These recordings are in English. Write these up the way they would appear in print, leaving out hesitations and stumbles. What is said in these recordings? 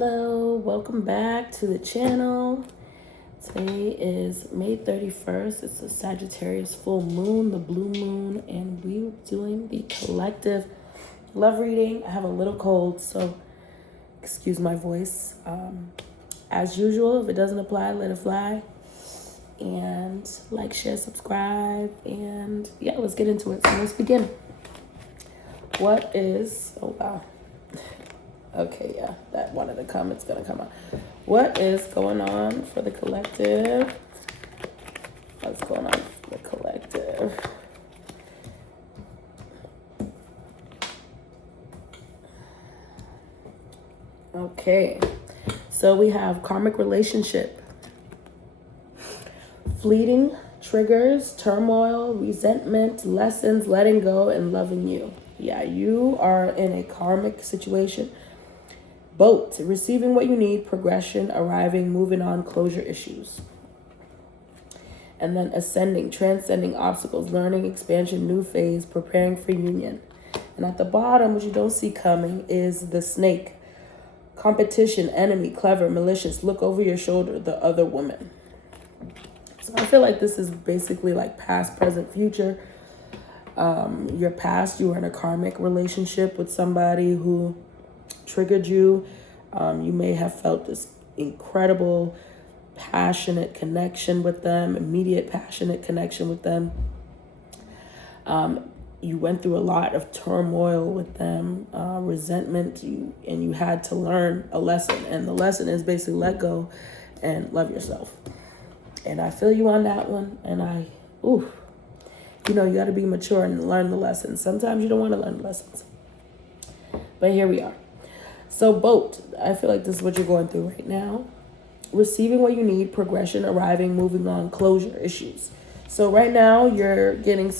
Hello, welcome back to the channel. Today is May 31st. It's a Sagittarius full moon, the blue moon, and we're doing the collective love reading. I have a little cold, so excuse my voice. As usual, if it doesn't apply, let it fly. And like, share, subscribe, and yeah, let's get into it. So let's begin. Oh wow. Okay, yeah, that one of the comments gonna come out. What is going on for the collective? What's going on for the collective? Okay, so we have karmic relationship. Fleeting triggers, turmoil, resentment, lessons, letting go, and loving you. Yeah, you are in a karmic situation. Boat, receiving what you need, progression, arriving, moving on, closure issues. And then ascending, transcending obstacles, learning, expansion, new phase, preparing for union. And at the bottom, which you don't see coming, is the snake. Competition, enemy, clever, malicious, look over your shoulder, the other woman. So I feel like this is basically like past, present, future. Your past, you were in a karmic relationship with somebody who triggered you. You may have felt this incredible, passionate connection with them, immediate passionate connection with them. You went through a lot of turmoil with them, resentment, and you had to learn a lesson. And the lesson is basically let go and love yourself. And I feel you on that one. And you got to be mature and learn the lessons. Sometimes you don't want to learn the lessons. But here we are. So boat, I feel like this is what you're going through right now. Receiving what you need, progression, arriving, moving on, closure issues. So right now you're getting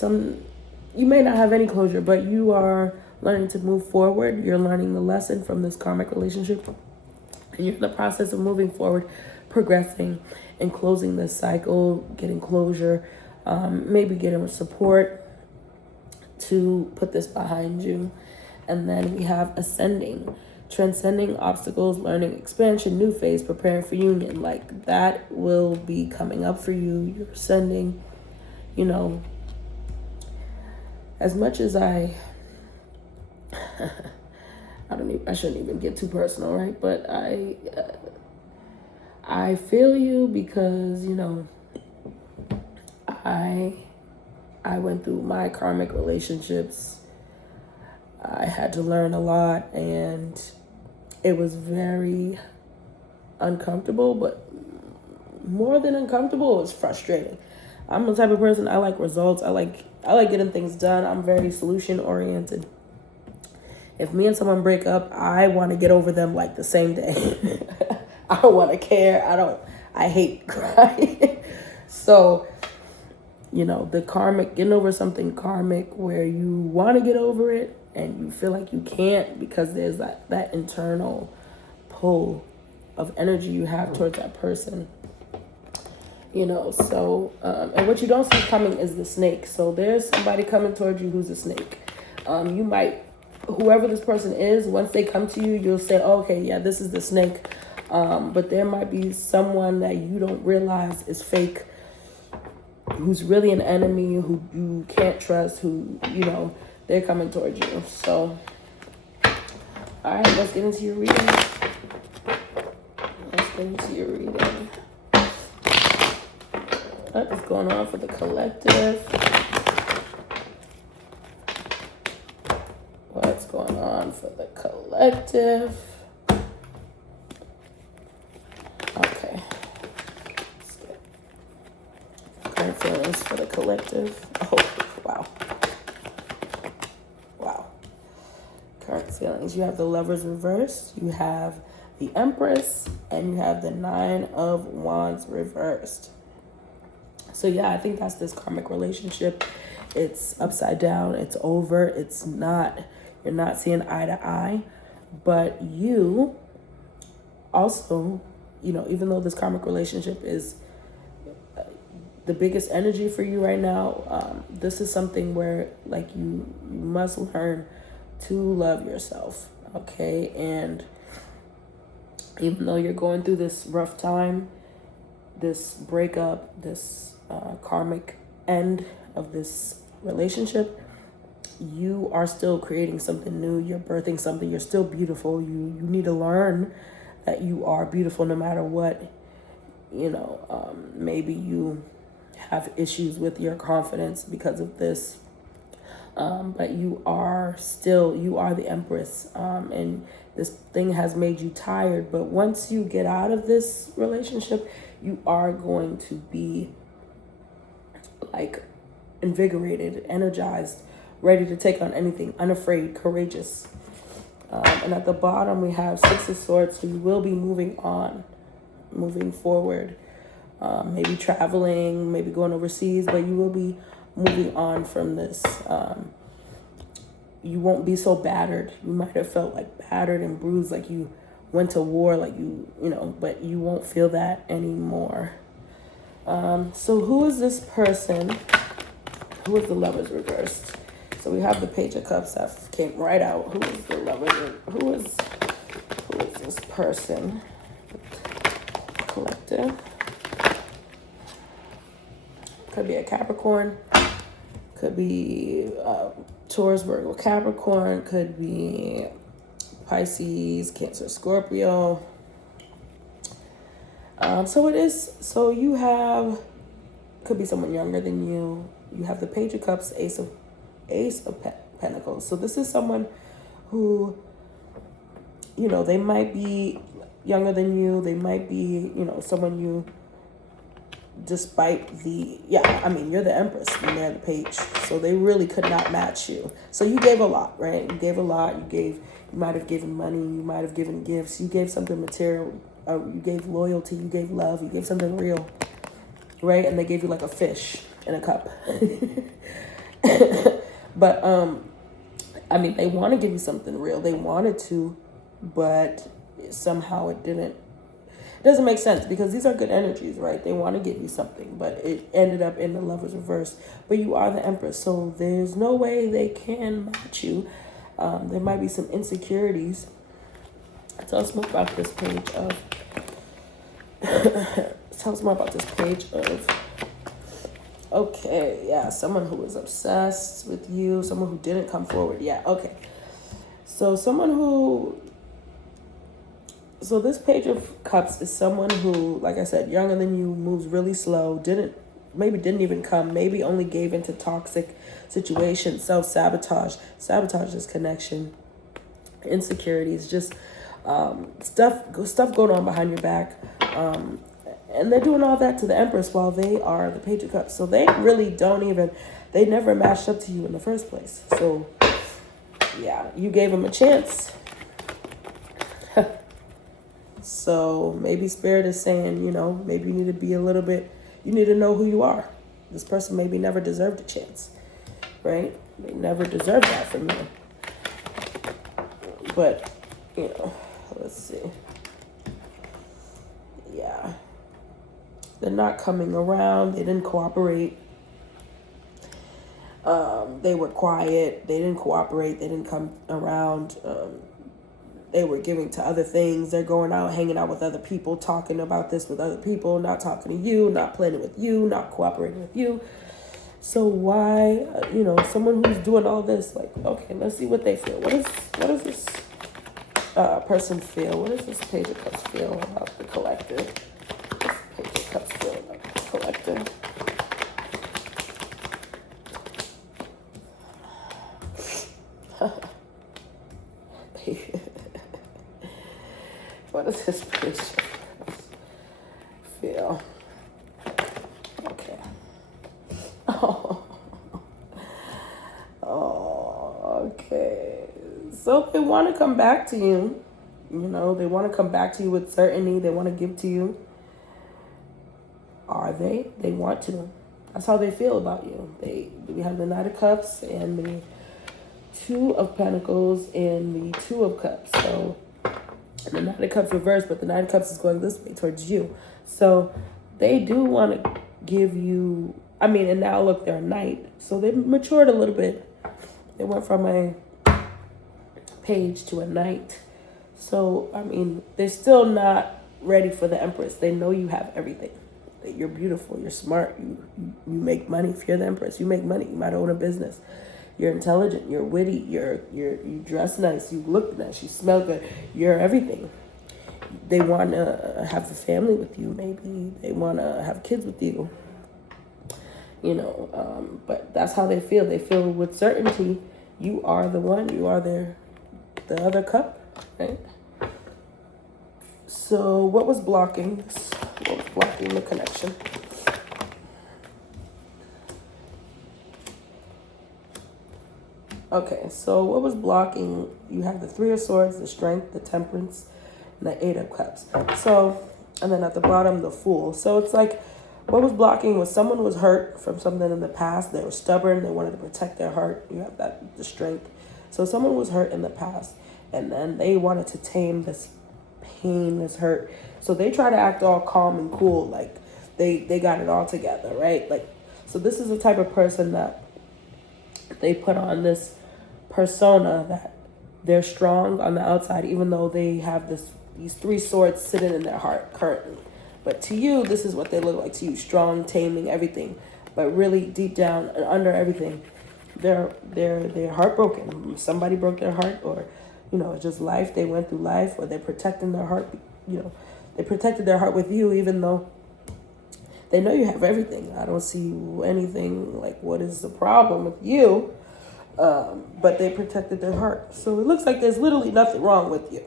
you may not have any closure, but you are learning to move forward. You're learning the lesson from this karmic relationship. And you're in the process of moving forward, progressing, and closing this cycle, getting closure, maybe getting support to put this behind you. And then we have ascending, transcending obstacles, learning, expansion, new phase, preparing for union. Like that will be coming up for you. You're ascending, as much as I shouldn't even get too personal, right? But I feel you because, I went through my karmic relationships. I had to learn a lot, and it was very uncomfortable, but more than uncomfortable, it was frustrating. I'm the type of person, I like results. I like getting things done. I'm very solution oriented. If me and someone break up, I want to get over them like the same day. I don't want to care. I hate crying. So, the karmic, getting over something karmic where you want to get over it and you feel like you can't because there's that internal pull of energy you have towards that person. So, and what you don't see coming is the snake. So there's somebody coming towards you who's a snake. Whoever this person is, once they come to you, you'll say, oh, okay, yeah, this is the snake. But there might be someone that you don't realize is fake, who's really an enemy, who you can't trust, who, they're coming towards you. So, all right, let's get into your reading. What is going on for the collective? What's going on for the collective? Okay. Let's get current feelings for the collective. Oh, wow. Current feelings. You have the Lovers reversed. You have the Empress. And you have the 9 of Wands reversed. So yeah, I think that's this karmic relationship. It's upside down. It's over. You're not seeing eye to eye. But you also, even though this karmic relationship is the biggest energy for you right now, this is something where like you must learn to love yourself. Okay. And Even though you're going through this rough time, this breakup, this karmic end of this relationship, you are still creating something new. You're birthing something. You're still beautiful. You need to learn that you are beautiful no matter what. Maybe you have issues with your confidence because of this. But you are the Empress. And this thing has made you tired. But once you get out of this relationship, you are going to be like invigorated, energized, ready to take on anything, unafraid, courageous. And at the bottom, we have Six of Swords. So you will be moving on, moving forward, maybe traveling, maybe going overseas, but you will be moving on from this. You won't be so battered. You might have felt like battered and bruised, like you went to war, like but you won't feel that anymore. So who is this person? Who is the Lovers reversed? So we have the Page of Cups that came right out. Who is the Lovers? Who is this person? Collective. Could be a Capricorn. Could be Taurus, Virgo, Capricorn. Could be Pisces, Cancer, Scorpio. So you have, could be someone younger than you. You have the Page of Cups, Ace of Pentacles. So this is someone who, they might be younger than you. They might be, someone you, despite you're the Empress and they're the Page. So they really could not match you. So you gave a lot, right? You gave a lot. You might have given money. You might have given gifts. You gave something material. You gave loyalty. You gave love. You gave something real, right? And they gave you like a fish in a cup. But, they want to give you something real. They wanted to, but somehow it didn't. It doesn't make sense because these are good energies, right? They want to give you something, but it ended up in the Lovers reverse. But you are the Empress, so there's no way they can match you. There might be some insecurities. Tell us more about this page of... Tell us more about this page of... Okay, yeah, someone who was obsessed with you, someone who didn't come forward. Yeah, okay. So So this Page of Cups is someone who, like I said, younger than you, moves really slow, didn't even come, maybe only gave into toxic situations, self-sabotage, sabotage this connection, insecurities, just stuff going on behind your back. And they're doing all that to the Empress while they are the Page of Cups. So they really they never matched up to you in the first place. So, yeah, you gave them a chance. So maybe Spirit is saying, maybe you need to be you need to know who you are. This person maybe never deserved a chance, right? They never deserved that from you. But, let's see. Yeah. They're not coming around. They didn't cooperate. They were quiet. They didn't cooperate. They didn't come around. They were giving to other things. They're going out, hanging out with other people, talking about this with other people, not talking to you, not planning with you, not cooperating with you. So why, someone who's doing all this, like, okay, let's see what they feel. What does this person feel? What does this Page of Cups feel about the collective? Page of Cups feel about the collective? What does this Page of Cups feel? Okay. Okay. So they want to come back to you. They want to come back to you with certainty. They want to give to you. Are they? They want to. That's how they feel about you. We have the Knight of Cups and the Two of Pentacles and the Two of Cups. So the Knight of Cups reversed, but the Knight of Cups is going this way towards you. So they do want to give you, and now look, they're a knight. So they matured a little bit. They went from a page to a knight. So, I mean, they're still not ready for the Empress. They know you have everything. That you're beautiful, you're smart, you make money. If you're the Empress, you make money. You might own a business. You're intelligent, you're witty, you dress nice, you look nice, you smell good, you're everything. They want to have a family with you, maybe. They want to have kids with you, but that's how they feel. They feel with certainty you are the one, you are the other cup, right? So what was blocking this? What was blocking the connection? Okay, so what was blocking? You have the Three of Swords, the Strength, the Temperance, and the Eight of Cups. So, and then at the bottom, the Fool. So it's like, what was blocking was someone was hurt from something in the past. They were stubborn. They wanted to protect their heart. You have the Strength. So someone was hurt in the past, and then they wanted to tame this pain, this hurt. So they try to act all calm and cool, like they got it all together, right? Like, so this is the type of person that they put on this persona that they're strong on the outside, even though they have these three swords sitting in their heart currently. But to you, this is what they look like to you: strong, taming, everything. But really, deep down and under everything, they're heartbroken. Somebody broke their heart, or it's just life. They went through life, or they're protecting their heart. They protected their heart with you, even though they know you have everything. I don't see anything like what is the problem with you. But they protected their heart. So it looks like there's literally nothing wrong with you.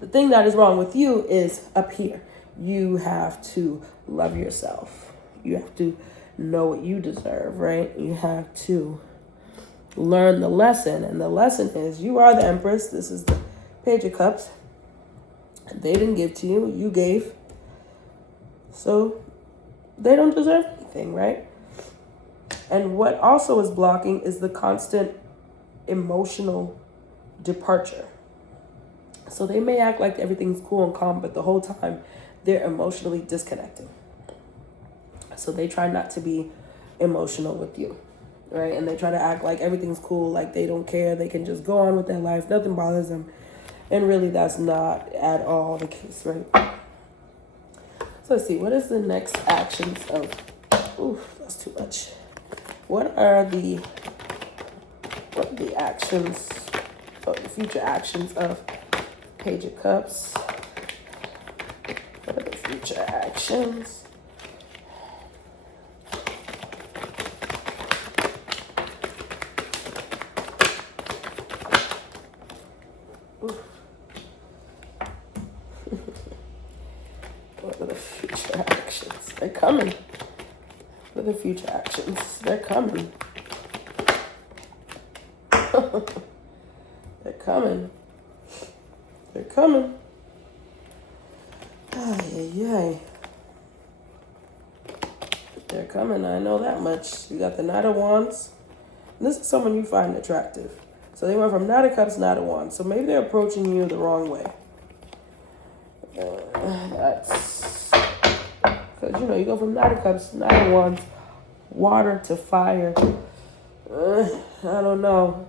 The thing that is wrong with you is up here. You have to love yourself. You have to know what you deserve, right? You have to learn the lesson. And the lesson is you are the Empress. This is the Page of Cups. They didn't give to you. You gave. So they don't deserve anything, right? And what also is blocking is the constant emotional departure. So they may act like everything's cool and calm, but the whole time they're emotionally disconnecting. So they try not to be emotional with you, right? And they try to act like everything's cool, like they don't care. They can just go on with their life. Nothing bothers them. And really, that's not at all the case, right? So let's see. What is the next actions of... Ooh, that's too much. What are the actions, the future actions of Page of Cups? What are the future actions? What are the future actions? They're coming. What are the future actions? They're coming. They're coming. They're coming. Ay. They're coming. I know that much. You got the Knight of Wands. And this is someone you find attractive. So they went from Knight of Cups, Knight of Wands. So maybe they're approaching you the wrong way. That's because you go from Knight of Cups, Knight of Wands, water to fire. I don't know.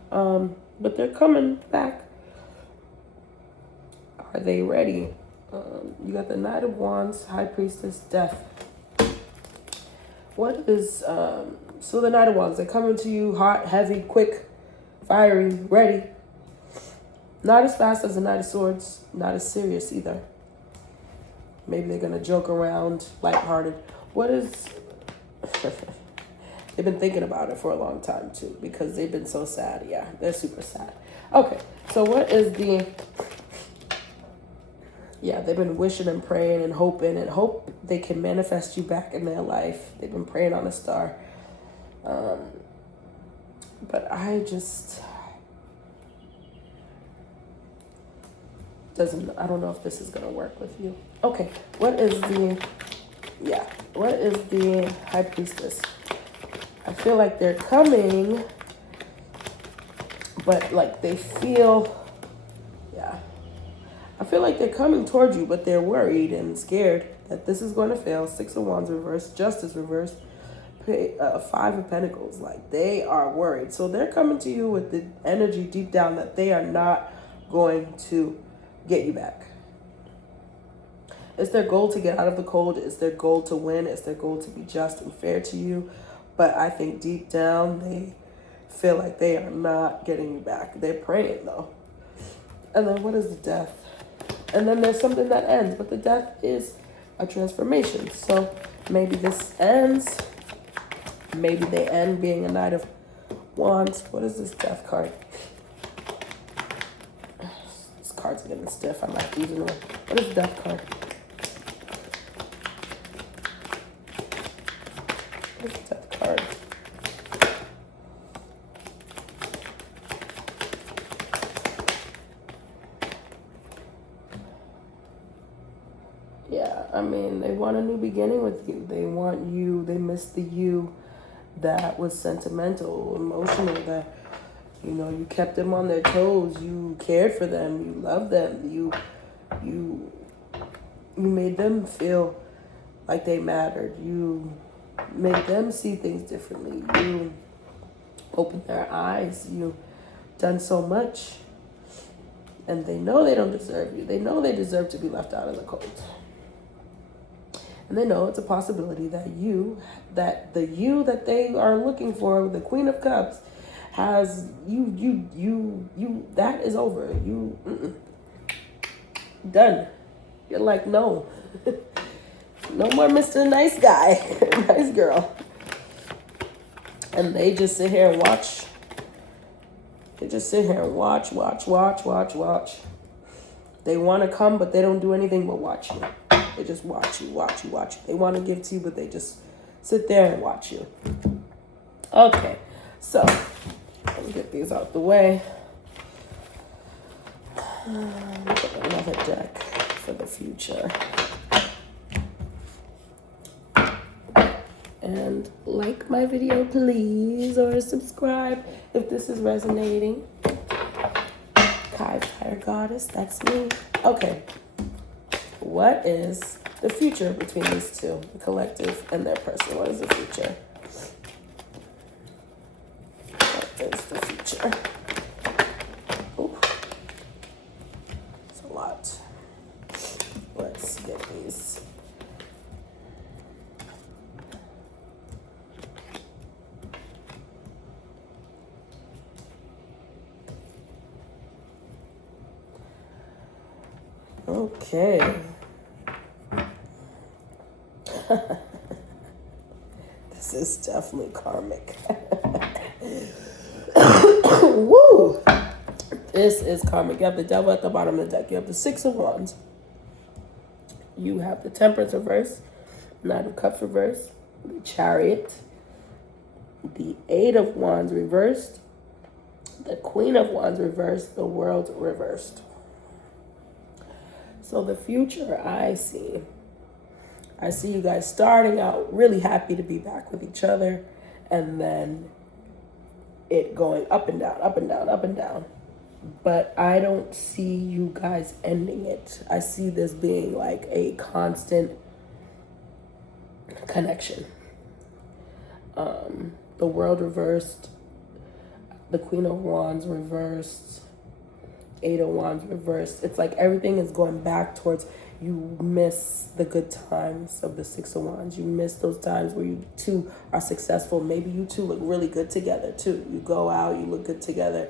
But they're coming back. Are they ready? You got the Knight of Wands, High Priestess, Death. What is so the Knight of Wands? They're coming to you hot, heavy, quick, fiery, ready. Not as fast as the Knight of Swords. Not as serious either. Maybe they're gonna joke around, lighthearted. What is? They've been thinking about it for a long time too, because they've been so sad. Yeah, they're super sad. Okay, so what is the? Yeah, they've been wishing and praying and hoping and hope they can manifest you back in their life. They've been praying on a star. But I don't know if this is going to work with you. Okay, what is the High Priestess? I feel like they're coming, but like they feel, I feel like they're coming towards you, but they're worried and scared that this is going to fail. Six of Wands reversed, Justice reversed, Five of Pentacles. Like they are worried. So they're coming to you with the energy deep down that they are not going to get you back. It's their goal to get out of the cold. It's their goal to win. It's their goal to be just and fair to you. But I think deep down, they feel like they are not getting you back. They're praying, though. And then what is the death? And then there's something that ends. But the death is a transformation. So maybe this ends. Maybe they end being a Knight of Wands. What is this death card? This card's getting stiff. I'm not using it. What is the death card? What is the death card? Yeah, I mean, they want a new beginning with you. They want you, they miss the you that was sentimental, emotional, that, you know, you kept them on their toes, you cared for them, you loved them, you made them feel like they mattered, you made them see things differently, you opened their eyes, you done so much, and they know they don't deserve you. They know they deserve to be left out in the cold. And they know it's a possibility that the you that they are looking for, the Queen of Cups, has you that is over. Done. You're like, no. No more Mr. Nice Guy, nice girl. And they just sit here and watch. They just sit here and watch. They want to come, but they don't do anything but watch you. They just watch you. They want to give to you, but they just sit there and watch you. Okay, so let me get these out the way. Get another deck for the future. And like my video, please, or subscribe if this is resonating. Kai Fire Goddess, that's me. Okay. What is the future between these two, the collective and their person? What is the future? What is the future? Ooh, it's a lot. Let's get these. Okay. This is definitely karmic. Woo! This is karmic. You have the Devil at the bottom of the deck. You have the Six of Wands. You have the Temperance reverse, Knight of Cups reverse, the Chariot, the Eight of Wands reversed, the Queen of Wands reversed, the World reversed. So the future I see you guys starting out really happy to be back with each other, and then it going up and down, up and down, up and down. But I don't see you guys ending it. I see this being like a constant connection. The World reversed, the Queen of Wands reversed, Eight of Wands reversed. It's like everything is going back towards, you miss the good times of the Six of Wands. You miss those times where you two are successful. Maybe you two look really good together too. You go out, you look good together.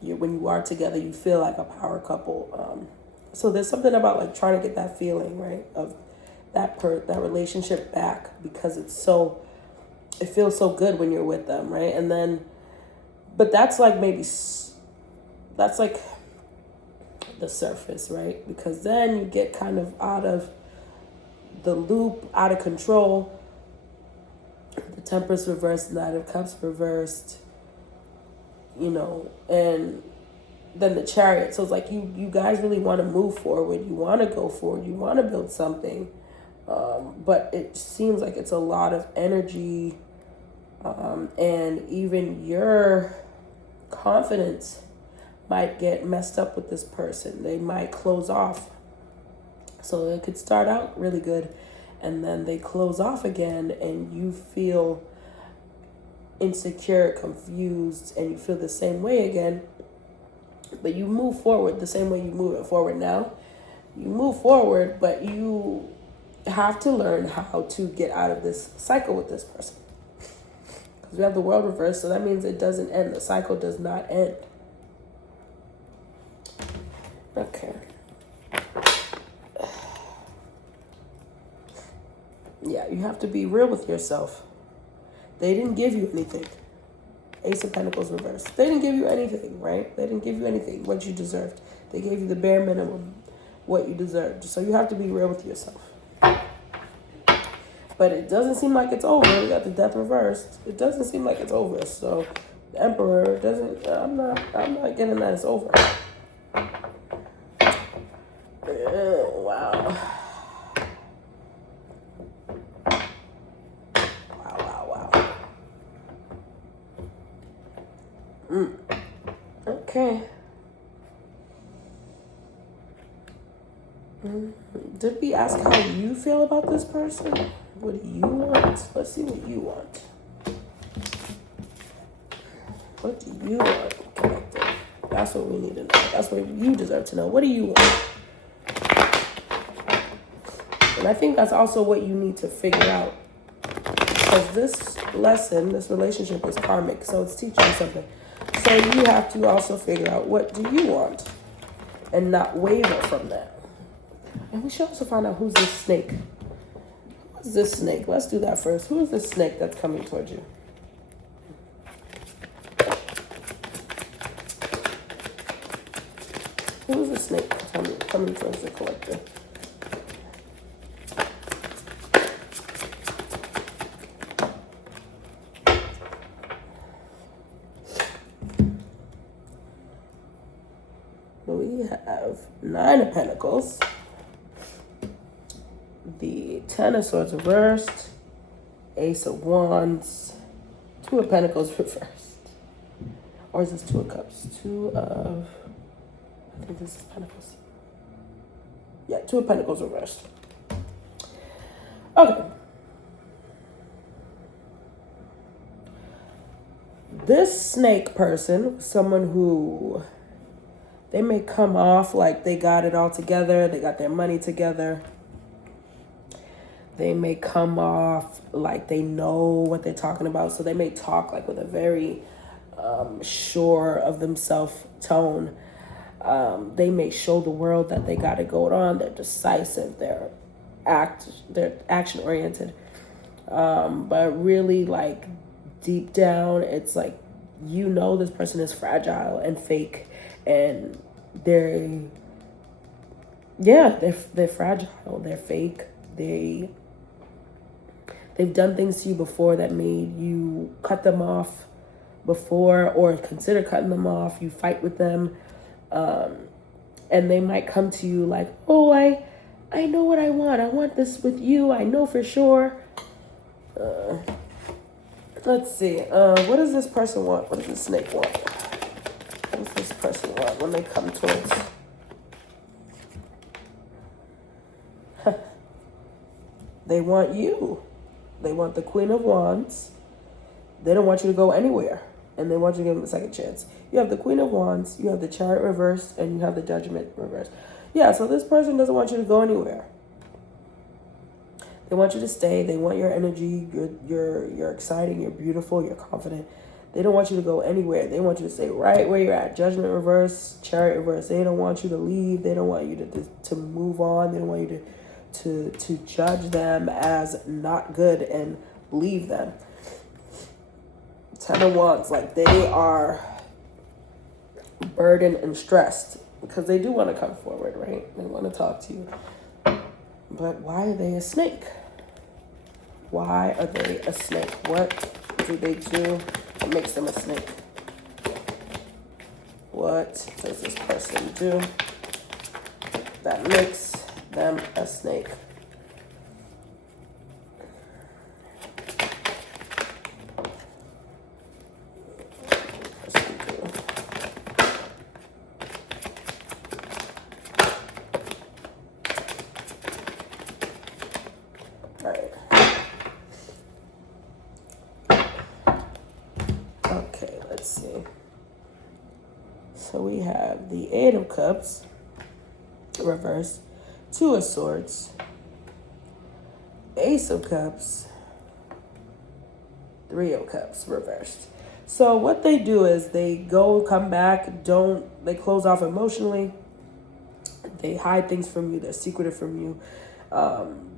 When you are together, you feel like a power couple. So there's something about like trying to get that feeling, right, of that relationship back, because it feels so good when you're with them, right? And then, but that's like that's like the surface, right? Because then you get kind of out of the loop, out of control. The Temperance reversed, Knight of Cups reversed, you know, and then the Chariot. So it's like you guys really want to move forward. You want to go forward. You want to build something. But it seems like it's a lot of energy, and even your confidence might get messed up with this person. They might close off. So it could start out really good, and then they close off again, and you feel insecure, confused, and you feel the same way again. But you move forward the same way you move it forward now. You move forward, but you have to learn how to get out of this cycle with this person. Because we have the world reversed, so that means it doesn't end. The cycle does not end. Okay. Yeah, you have to be real with yourself. They didn't give you anything. Ace of Pentacles reversed. They didn't give you anything, right? They didn't give you anything, what you deserved. They gave you the bare minimum, what you deserved. So you have to be real with yourself. But it doesn't seem like it's over. We got the Death reversed. It doesn't seem like it's over. So the Emperor doesn't. I'm not getting that it's over. Wow. Okay. Did we ask how you feel about this person? What do you want? Let's see what you want. What do you want, collective? That's what we need to know. That's what you deserve to know. What do you want? And I think that's also what you need to figure out. Because this lesson, this relationship is karmic, so it's teaching you something. So you have to also figure out, what do you want? And not waver from that. And we should also find out who's this snake. Who's this snake? Let's do that first. Who is this snake that's coming towards you? Who is the snake coming towards the collector? We have 9 of Pentacles. The 10 of Swords reversed. Ace of Wands. 2 of Pentacles reversed. Or is this 2 of Cups? 2 of... I think this is Pentacles. Yeah, 2 of Pentacles reversed. Okay. This snake person, someone who... they may come off like they got it all together. They got their money together. They may come off like they know what they're talking about. So they may talk like with a very sure of themselves tone. They may show the world that they got it going on. They're decisive. They're action oriented. But really, like, deep down, it's like, you know, this person is fragile and fake. And they're fragile. They're fake. They've done things to you before that made you cut them off before, or consider cutting them off. You fight with them. And they might come to you like, oh, I know what I want. I want this with you. I know for sure. Let's see. What does this person want? What does this snake want? What does this person want when they come towards? They want you. They want the Queen of Wands. They don't want you to go anywhere. And they want you to give them a second chance. You have the Queen of Wands, you have the Chariot reversed, and you have the Judgment reversed. Yeah, so this person doesn't want you to go anywhere. They want you to stay. They want your energy. You're exciting. You're beautiful. You're confident. They don't want you to go anywhere. They want you to stay right where you're at. Judgment reverse, Chariot reverse. They don't want you to leave. They don't want you to move on. They don't want you to judge them as not good and leave them. 10 of Wands, like, they are burdened and stressed because they do want to come forward, right? They want to talk to you. But why are they a snake? Why are they a snake? What do they do that makes them a snake? What does this person do that makes them a snake? Okay, let's see. So we have the Eight of Cups, reverse, Two of Swords, Ace of Cups, Three of Cups, reversed. So what they do is they go, come back, they close off emotionally. They hide things from you. They're secretive from you.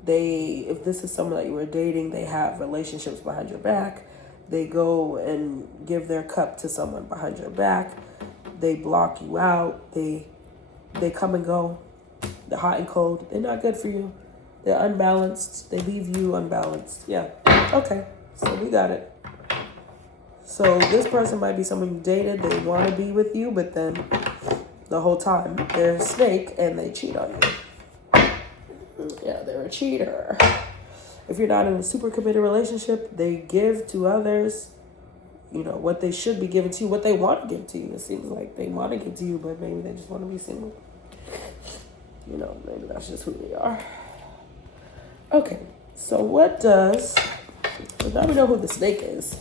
If this is someone that you were dating, they have relationships behind your back. They go and give their cup to someone behind your back. They block you out. They come and go. They're hot and cold. They're not good for you. They're unbalanced. They leave you unbalanced. Yeah. Okay. So we got it. So this person might be someone you dated. They want to be with you, but then the whole time they're a snake and they cheat on you. Yeah, they're a cheater. If you're not in a super committed relationship, they give to others, what they should be giving to you, what they want to give to you. It seems like they want to give to you, but maybe they just want to be single. Maybe that's just who they are. Okay, so now we know who the snake is.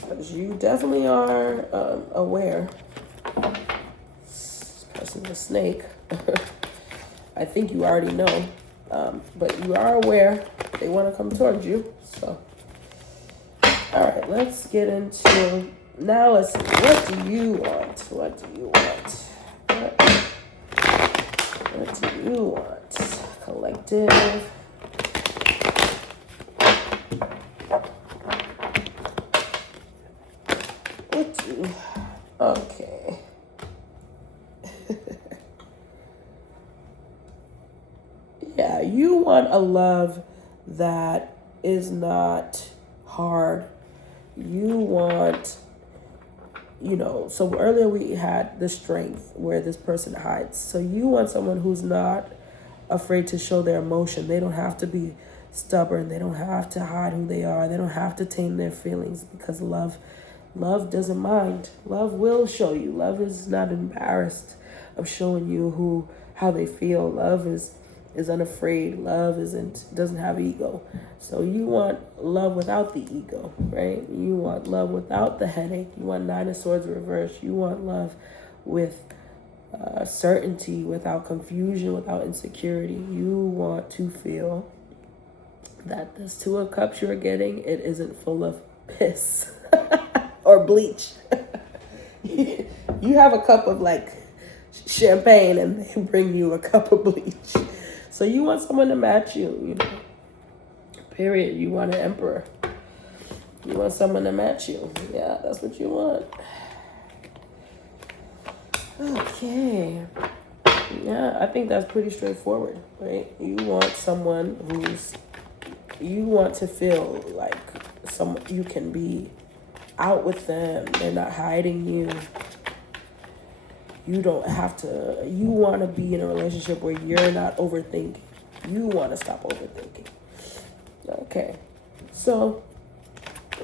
Because you definitely are aware. This person's a snake. I think you already know. But you are aware they want to come towards you. So, all right, let's get into, now let's see, what do you want? What do you want? What do you want? Collective. Okay. Yeah, you want a love that is not hard. You want, so earlier we had the strength where this person hides. So you want someone who's not afraid to show their emotion. They don't have to be stubborn. They don't have to hide who they are. They don't have to tame their feelings, because love doesn't mind. Love will show you. Love is not embarrassed of showing you how they feel. Love is unafraid. Love doesn't have ego. So you want love without the ego, right? You want love without the headache. You want Nine of Swords reversed. You want love with certainty, without confusion, without insecurity. You want to feel that this Two of Cups you're getting, it isn't full of piss or bleach. You have a cup of champagne and they bring you a cup of bleach. So you want someone to match you, Period. You want an emperor. You want someone to match you. Yeah, that's what you want. Okay. Yeah, I think that's pretty straightforward, right? You want someone you want to feel like you can be out with them. They're not hiding you. You don't have to, you want to be in a relationship where you're not overthinking. You want to stop overthinking. Okay. So,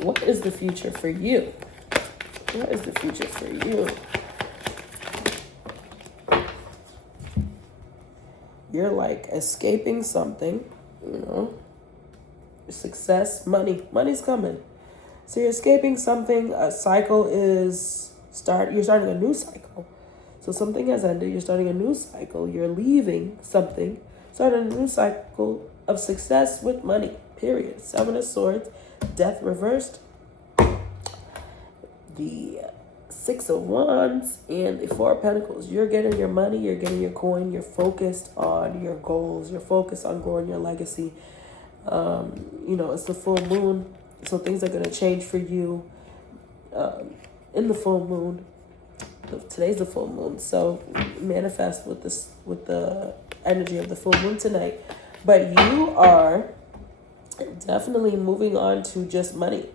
what is the future for you? What is the future for you? You're escaping something, Success, money. Money's coming. So you're escaping something. A cycle you're starting a new cycle. So something has ended, you're starting a new cycle, you're leaving something, starting a new cycle of success with money, period. Seven of Swords, Death reversed, the Six of Wands, and the Four of Pentacles. You're getting your money, you're getting your coin, you're focused on your goals, you're focused on growing your legacy. It's the full moon, so things are going to change for you in the full moon. Today's the full moon, so manifest with the energy of the full moon tonight. But you are definitely moving on to just money,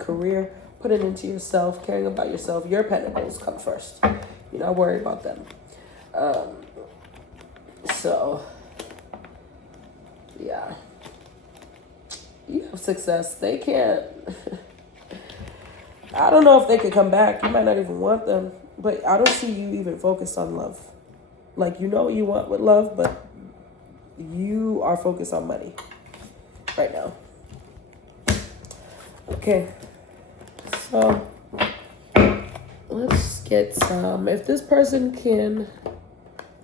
career, putting into yourself, caring about yourself. Your pentacles come first. You're not worried about them. So yeah, you have success. They can't. I don't know if they could come back. You might not even want them. But I don't see you even focused on love. What you want with love, but you are focused on money right now. Okay. So, Let's get some. If this person can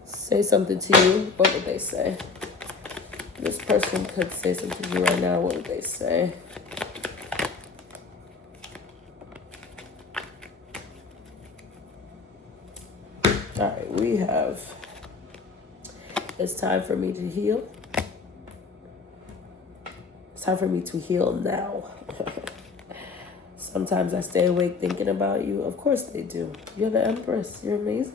say something to you, what would they say? This person could say something to you right now, what would they say? All right, we have, it's time for me to heal. It's time for me to heal now. Sometimes I stay awake thinking about you. Of course they do. You're the Empress. You're amazing.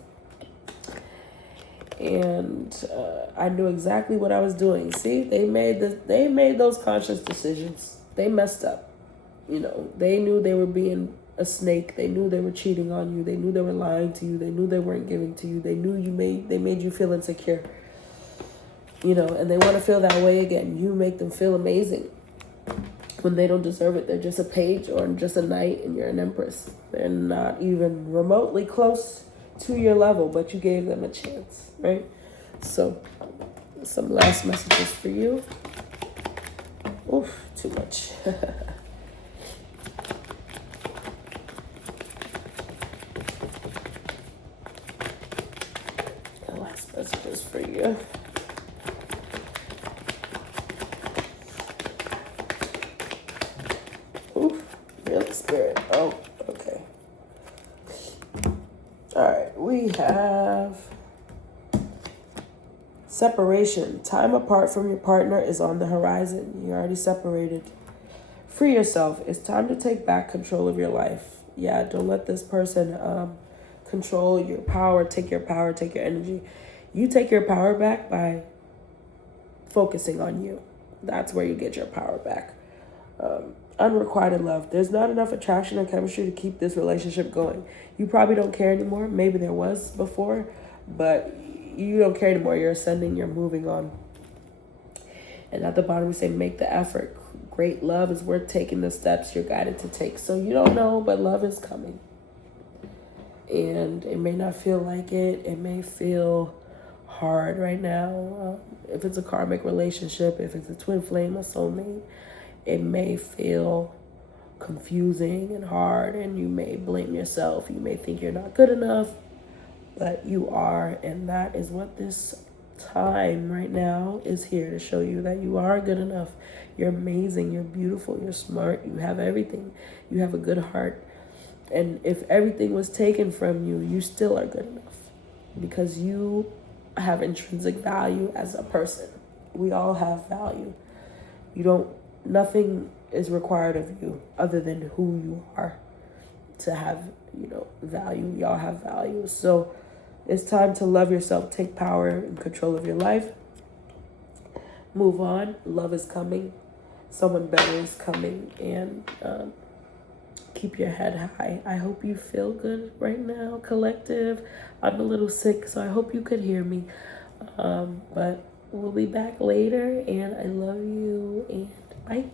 And I knew exactly what I was doing. See, they made those conscious decisions. They messed up. You know, they knew they were being a snake. They knew they were cheating on you. They knew they were lying to you. They knew they weren't giving to you. They knew they made you feel insecure. You know, and they want to feel that way again. You make them feel amazing when they don't deserve it. They're just a page or just a knight, and you're an empress. They're not even remotely close to your level, but you gave them a chance, right? So, some last messages for you. Oof, too much. The last messages for you. Oof, really, Spirit. Oh, okay. All right, we have separation. Time apart from your partner is on the horizon. You're already separated. Free yourself. It's time to take back control of your life. Yeah, don't let this person control your power, take your energy. You take your power back by focusing on you. That's where you get your power back. Unrequited love. There's not enough attraction and chemistry to keep this relationship going. You probably don't care anymore. Maybe there was before, but you don't care anymore. You're ascending. You're moving on. And at the bottom, we say, make the effort. Great love is worth taking the steps you're guided to take. So you don't know, but love is coming. And it may not feel like it. It may feel hard right now. If it's a karmic relationship, if it's a twin flame, a soulmate, it may feel confusing and hard, and you may blame yourself. You may think you're not good enough, but you are, and that is what this time right now is here to show you, that you are good enough. You're amazing. You're beautiful. You're smart. You have everything. You have a good heart. And if everything was taken from you, you still are good enough, because you have intrinsic value as a person. We all have value. Nothing is required of you other than who you are to have, value. Y'all have value. So it's time to love yourself, take power and control of your life. Move on. Love is coming. Someone better is coming. And keep your head high. I hope you feel good right now, collective. I'm a little sick, so I hope you could hear me. But we'll be back later, and I love you, and bye.